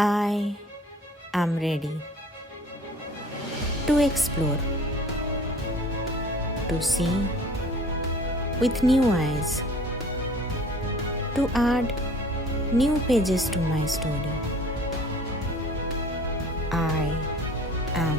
I am ready to explore, to see with new eyes, to add new pages to my story. I am.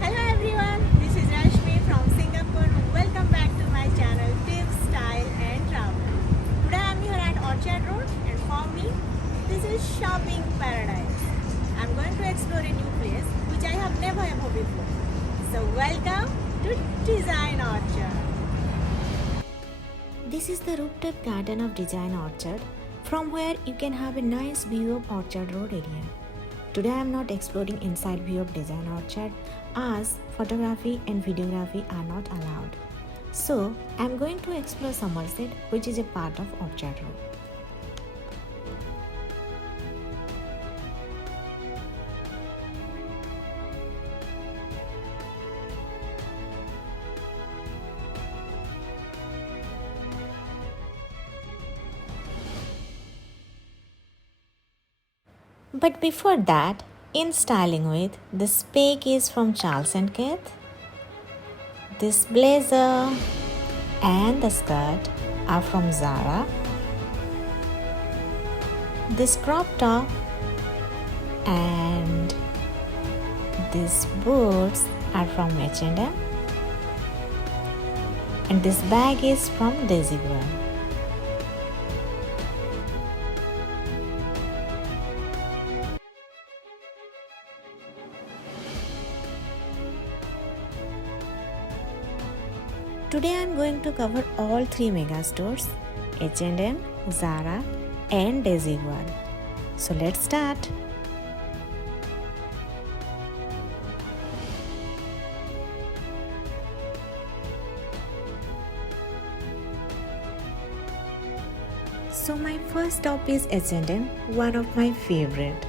Hello everyone, this is Rashmi from Singapore. Welcome back to my channel Tips, Style and Travel. Today I am here at Orchard Road and for me this is shopping paradise. I am going to explore a new place which I have never ever before. So welcome to Design Orchard. This is the rooftop garden of Design Orchard, from where you can have a nice view of Orchard Road area. Today I am not exploring inside view of Design Orchard as photography and videography are not allowed. So I am going to explore Somerset, which is a part of Orchard Road. But before that, in styling with, this pic is from Charles and Keith. This blazer and the skirt are from Zara. This crop top and these boots are from H&M. And this bag is from Desigual. Today I am going to cover all three mega stores, H&M, Zara and Desigual. So let's start. So my first stop is H&M, one of my favorite.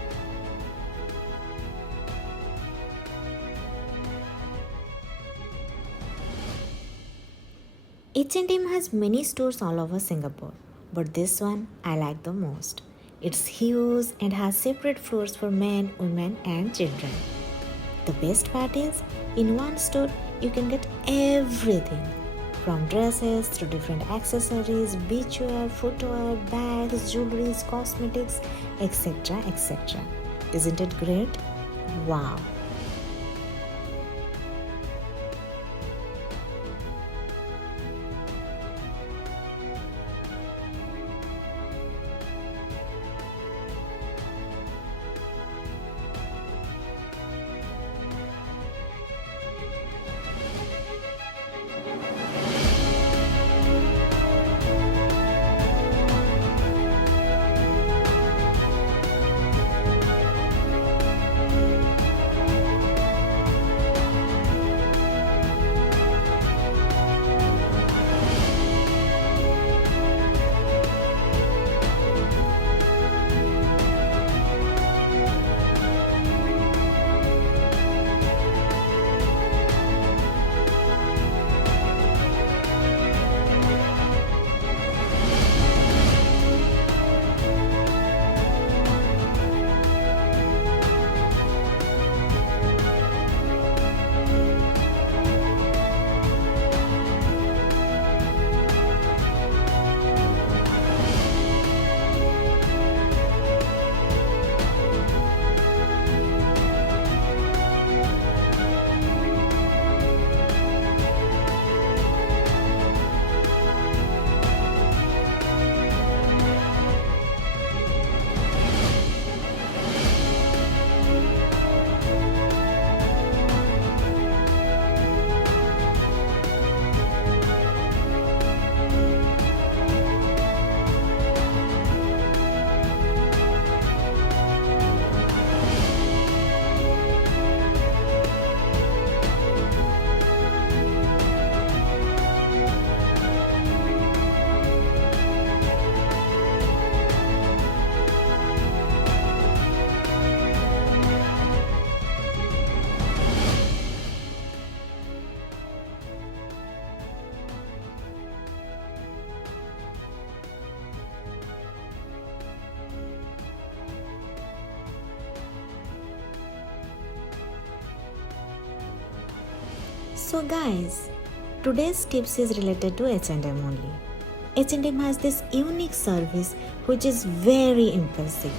H&M has many stores all over Singapore, but this one I like the most. It's huge and has separate floors for men, women and children. The best part is, in one store you can get everything from dresses to different accessories, beachwear, footwear, bags, jewelries, cosmetics, etc. etc. Isn't it great? Wow! So guys, today's tips is related to H&M only. H&M has this unique service which is very impressive,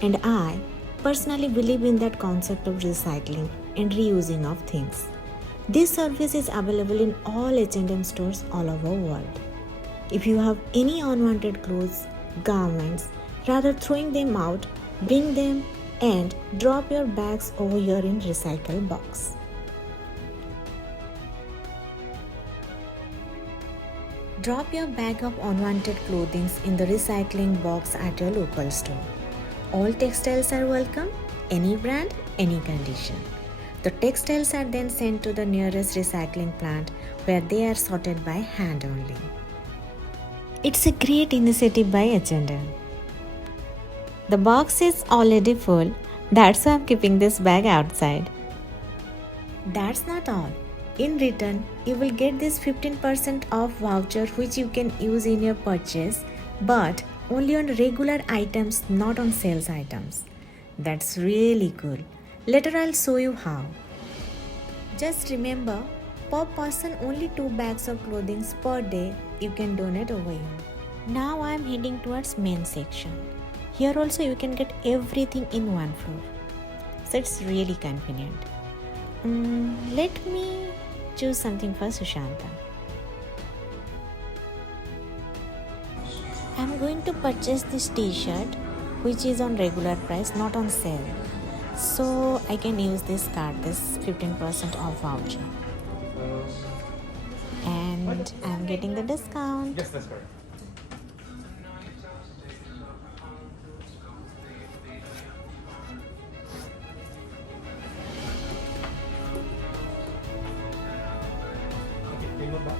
and I personally believe in that concept of recycling and reusing of things. This service is available in all H&M stores all over the world. If you have any unwanted clothes, garments, rather throwing them out, bring them and drop your bags over here in recycle box. Drop your bag of unwanted clothing in the recycling box at your local store. All textiles are welcome, any brand, any condition. The textiles are then sent to the nearest recycling plant where they are sorted by hand only. It's a great initiative by H&M. The box is already full, that's why I'm keeping this bag outside. That's not all. In return, you will get this 15% off voucher which you can use in your purchase, but only on regular items, not on sales items. That's really cool. Later I'll show you how. Just remember, per person only 2 bags of clothing per day you can donate over here. Now I am heading towards main section. Here also you can get everything in one floor. So it's really convenient. Let me choose something for Sushanta. I'm going to purchase this t-shirt which is on regular price, not on sale. So I can use this card, this 15% off voucher. And I'm getting the discount. Yes, that's correct. Okay, go back.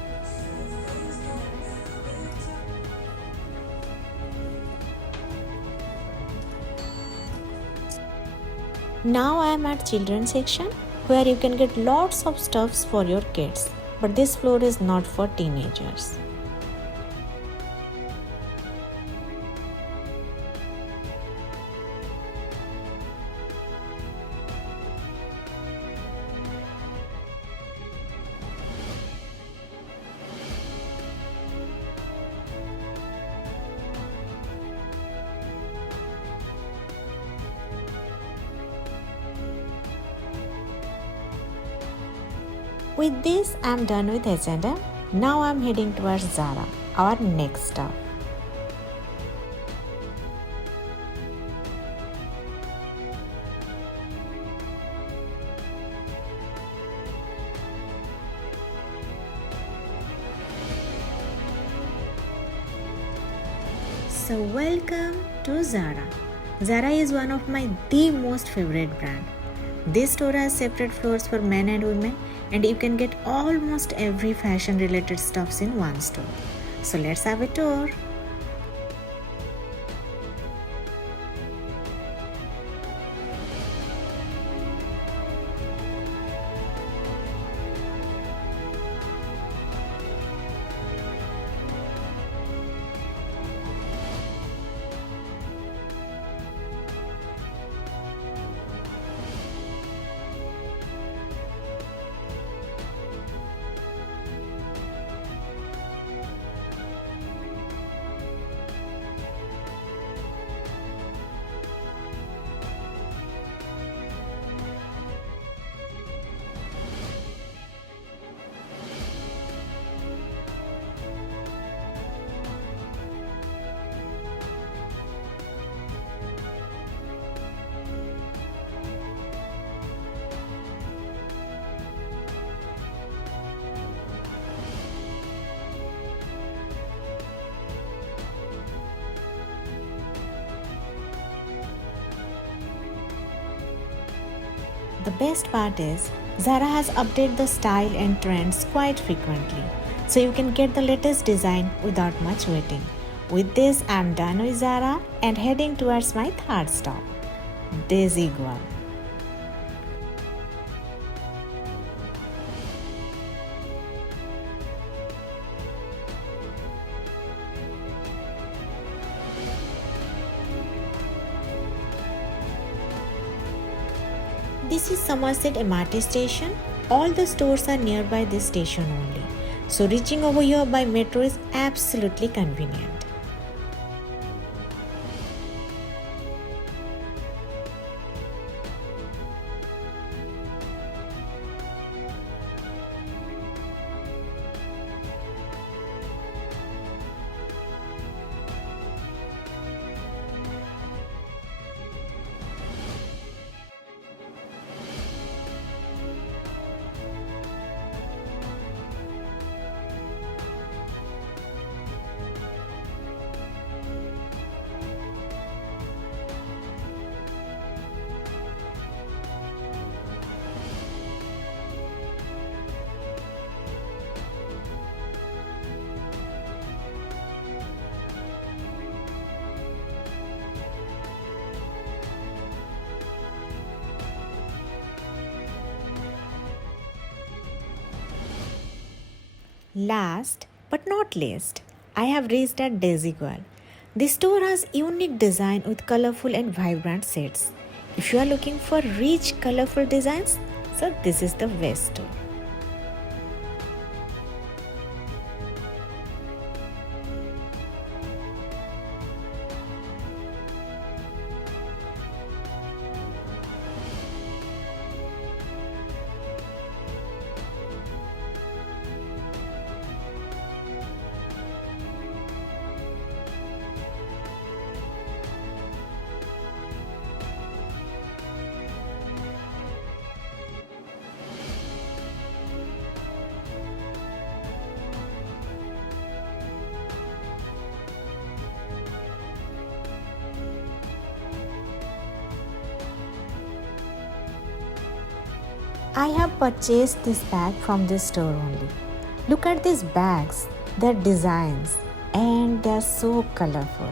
Now I am at children's section where you can get lots of stuffs for your kids. But this floor is not for teenagers. With this, I am done with H&M. Now I am heading towards Zara, our next stop. So welcome to Zara. Zara is one of the most favorite brand. This store has separate floors for men and women, and you can get almost every fashion related stuffs in one store. So let's have a tour. The best part is, Zara has updated the style and trends quite frequently, so you can get the latest design without much waiting. With this, I am done with Zara and heading towards my third stop, Desigual. This is Somerset MRT station all the stores are nearby this station only. So reaching over here by metro is absolutely convenient. Last but not least, I have reached at Desigual. This store has unique design with colorful and vibrant sets. If you are looking for rich, colorful designs, so this is the best store. I have purchased this bag from this store only. Look at these bags, their designs, and they are so colorful.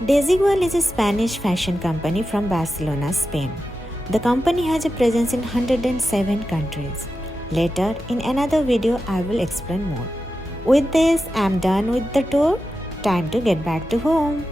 Desigual is a Spanish fashion company from Barcelona, Spain. The company has a presence in 107 countries. Later, in another video, I will explain more. With this, I am done with the tour. Time to get back to home.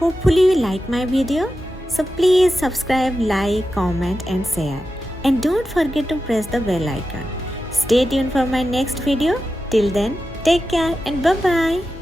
Hopefully you like my video. So please subscribe, like, comment and share. And don't forget to press the bell icon. Stay tuned for my next video. Till then, take care and bye-bye.